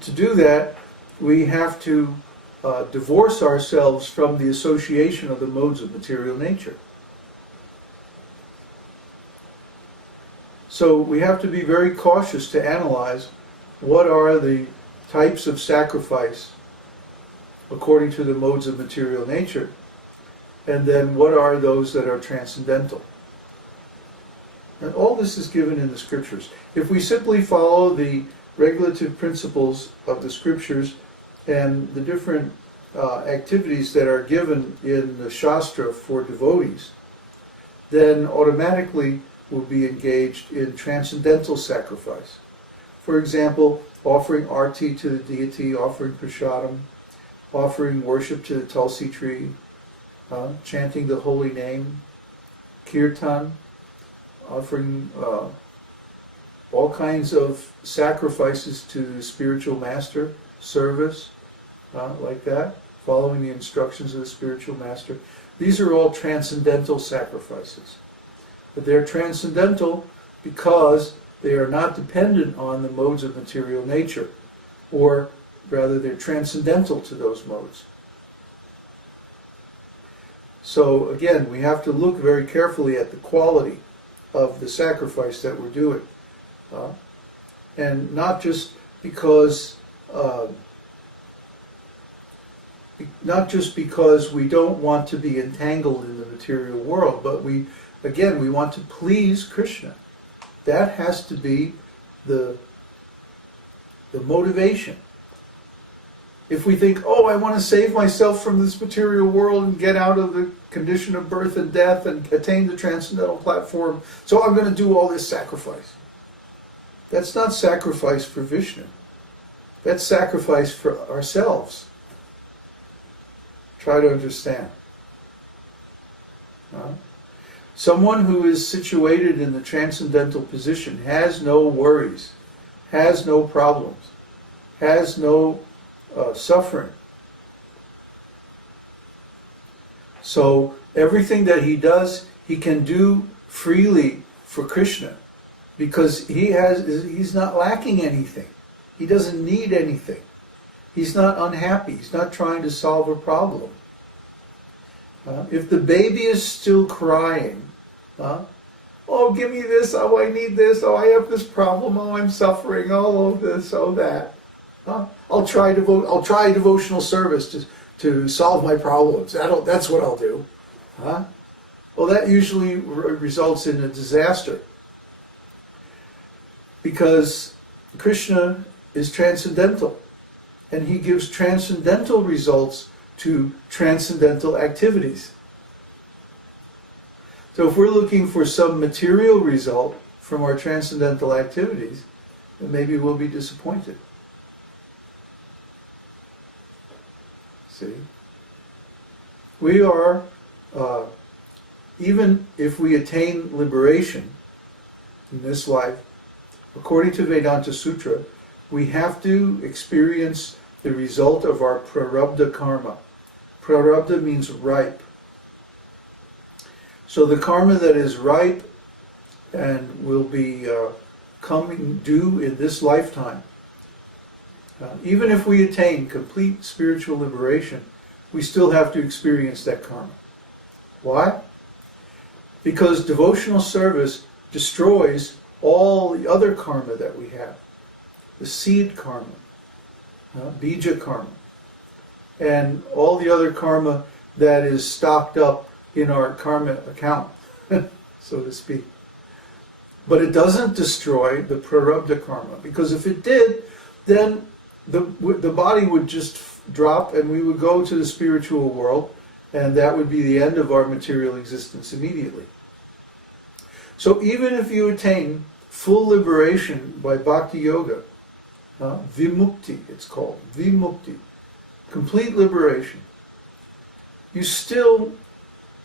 To do that, we have to divorce ourselves from the association of the modes of material nature. So we have to be very cautious to analyze what are the types of sacrifice according to the modes of material nature, and then what are those that are transcendental. And all this is given in the scriptures. If we simply follow the regulative principles of the scriptures and the different activities that are given in the Shastra for devotees, then automatically we'll be engaged in transcendental sacrifice. For example, offering arti to the deity, offering prasadam, offering worship to the tulsi tree, chanting the holy name, kirtan, offering all kinds of sacrifices to the spiritual master, service, like that, following the instructions of the spiritual master. These are all transcendental sacrifices. But they're transcendental because they are not dependent on the modes of material nature, or rather they're transcendental to those modes. So again, we have to look very carefully at the quality of the sacrifice that we're doing. And not just because we don't want to be entangled in the material world, but we want to please Krishna. That has to be the motivation. If we think, oh, I want to save myself from this material world and get out of the condition of birth and death and attain the transcendental platform, so I'm going to do all this sacrifice. That's not sacrifice for Vishnu. That's sacrifice for ourselves. Try to understand. Someone who is situated in the transcendental position has no worries, has no problems, has no suffering. So everything that he does, he can do freely for Krishna, because he's not lacking anything. He doesn't need anything. He's not unhappy. He's not trying to solve a problem. If the baby is still crying, oh, give me this, oh, I need this, oh, I have this problem, oh, I'm suffering, oh, this, oh, that. I'll try devotional service to solve my problems. That's what I'll do. Well, that usually results in a disaster, because Krishna is transcendental, and he gives transcendental results to transcendental activities. So if we're looking for some material result from our transcendental activities, then maybe we'll be disappointed. See? We are, even if we attain liberation in this life, according to Vedanta Sutra, we have to experience the result of our prarabdha karma. Prarabdha means ripe. So the karma that is ripe and will be coming due in this lifetime, even if we attain complete spiritual liberation, we still have to experience that karma. Why? Because devotional service destroys all the other karma that we have. The seed karma, bija karma, and all the other karma that is stocked up in our karma account, so to speak. But it doesn't destroy the prarabdha karma, because if it did, then the body would just drop and we would go to the spiritual world, and that would be the end of our material existence immediately. So even if you attain full liberation by bhakti yoga, vimukti it's called, vimukti, complete liberation, you still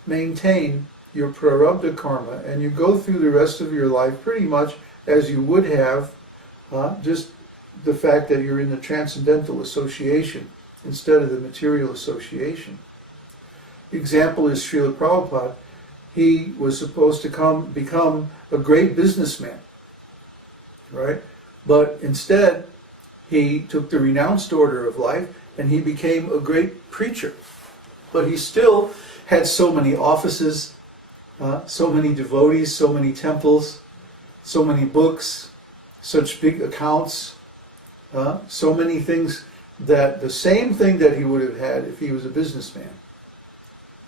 maintain your prarabdha karma, and you go through the rest of your life pretty much as you would have, just the fact that you're in the transcendental association instead of the material association. The example is Srila Prabhupada. He was supposed to become a great businessman, right? But instead, He took the renounced order of life and he became a great preacher. But he still had so many offices, so many devotees, so many temples, so many books, such big accounts, so many things, that the same thing that he would have had if he was a businessman.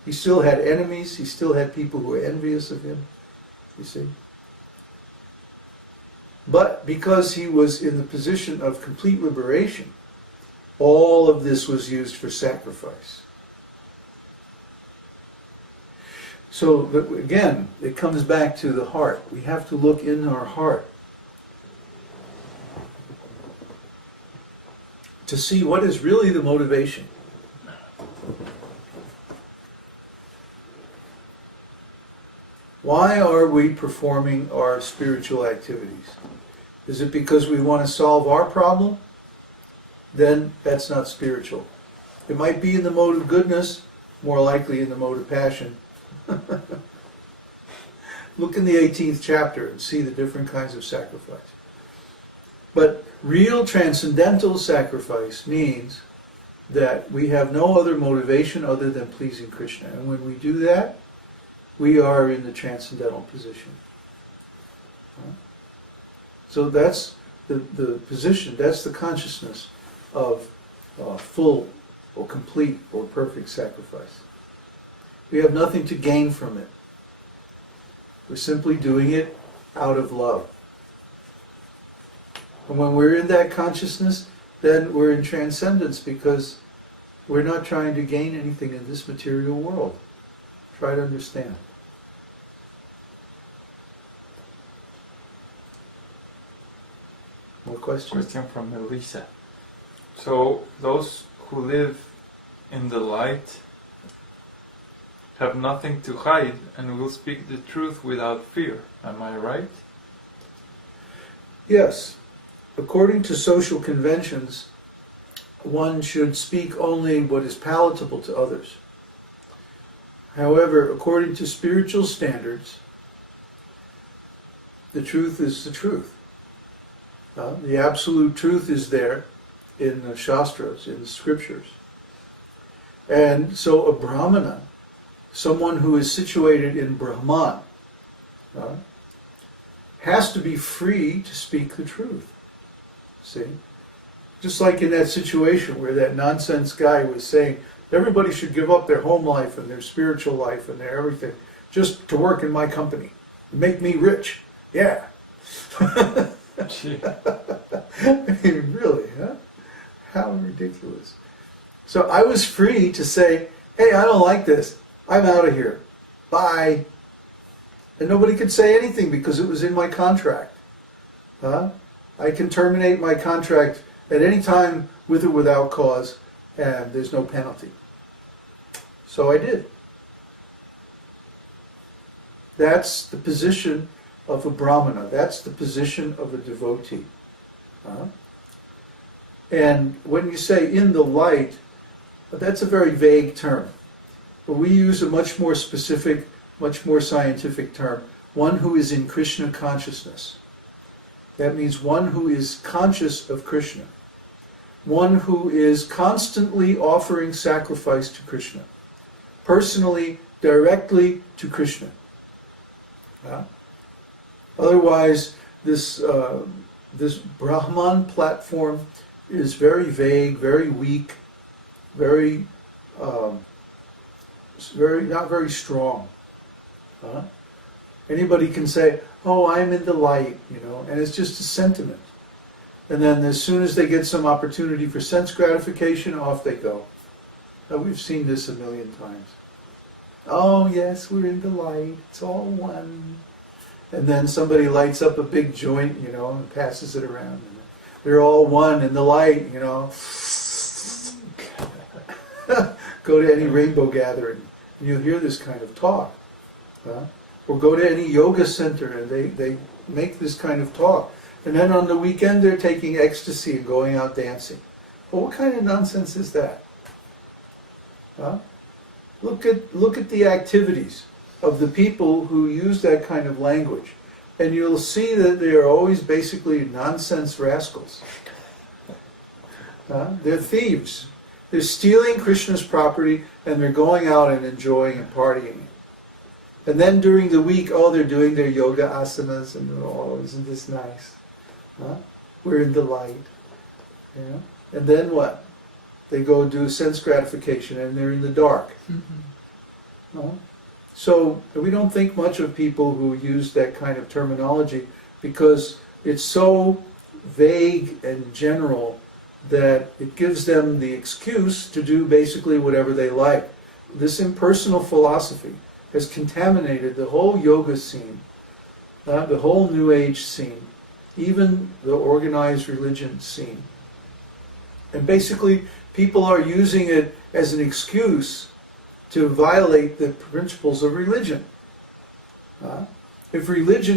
He still had enemies, he still had people who were envious of him, you see. But because he was in the position of complete liberation, all of this was used for sacrifice. So again, it comes back to the heart. We have to look in our heart to see what is really the motivation. Why are we performing our spiritual activities? Is it because we want to solve our problem? Then that's not spiritual. It might be in the mode of goodness, more likely in the mode of passion. Look in the 18th chapter and see the different kinds of sacrifice. But real transcendental sacrifice means that we have no other motivation other than pleasing Krishna. And when we do that, we are in the transcendental position. So that's the position, that's the consciousness of full or complete or perfect sacrifice. We have nothing to gain from it. We're simply doing it out of love. And when we're in that consciousness, then we're in transcendence, because we're not trying to gain anything in this material world. Try to understand. More questions? Question from Elisa. So, those who live in the light have nothing to hide and will speak the truth without fear. Am I right? Yes. According to social conventions, one should speak only what is palatable to others. However, according to spiritual standards, the truth is the truth. The absolute truth is there in the Shastras, in the scriptures. And so a Brahmana, someone who is situated in Brahman, has to be free to speak the truth. See? Just like in that situation where that nonsense guy was saying, everybody should give up their home life and their spiritual life and their everything just to work in my company. Make me rich. Yeah. I mean, really, huh? How ridiculous. So I was free to say, hey, I don't like this. I'm out of here. Bye. And nobody could say anything because it was in my contract. I can terminate my contract at any time with or without cause, and there's no penalty. So I did. That's the position of a Brahmana. That's the position of a devotee. And when you say in the light, that's a very vague term. But we use a much more specific, much more scientific term. One who is in Krishna consciousness. That means one who is conscious of Krishna. One who is constantly offering sacrifice to Krishna. Personally, directly to Krishna. Otherwise, this Brahman platform is very vague, very weak, very not very strong. Anybody can say, oh, I'm in the light, and it's just a sentiment. And then as soon as they get some opportunity for sense gratification, off they go. We've seen this a million times. Oh, yes, we're in the light. It's all one. And then somebody lights up a big joint, and passes it around. And they're all one in the light, Go to any rainbow gathering, and you'll hear this kind of talk. Or go to any yoga center, and they make this kind of talk. And then on the weekend, they're taking ecstasy and going out dancing. Well, what kind of nonsense is that? Look at the activities of the people who use that kind of language, and you'll see that they are always basically nonsense rascals. They're thieves. They're stealing Krishna's property and they're going out and enjoying and partying. And then during the week, they're doing their yoga asanas and isn't this nice? We're in the light. Yeah? And then what? They go do sense gratification and they're in the dark. So we don't think much of people who use that kind of terminology because it's so vague and general that it gives them the excuse to do basically whatever they like. This impersonal philosophy has contaminated the whole yoga scene, the whole New Age scene, even the organized religion scene. And basically, people are using it as an excuse to violate the principles of religion. If religion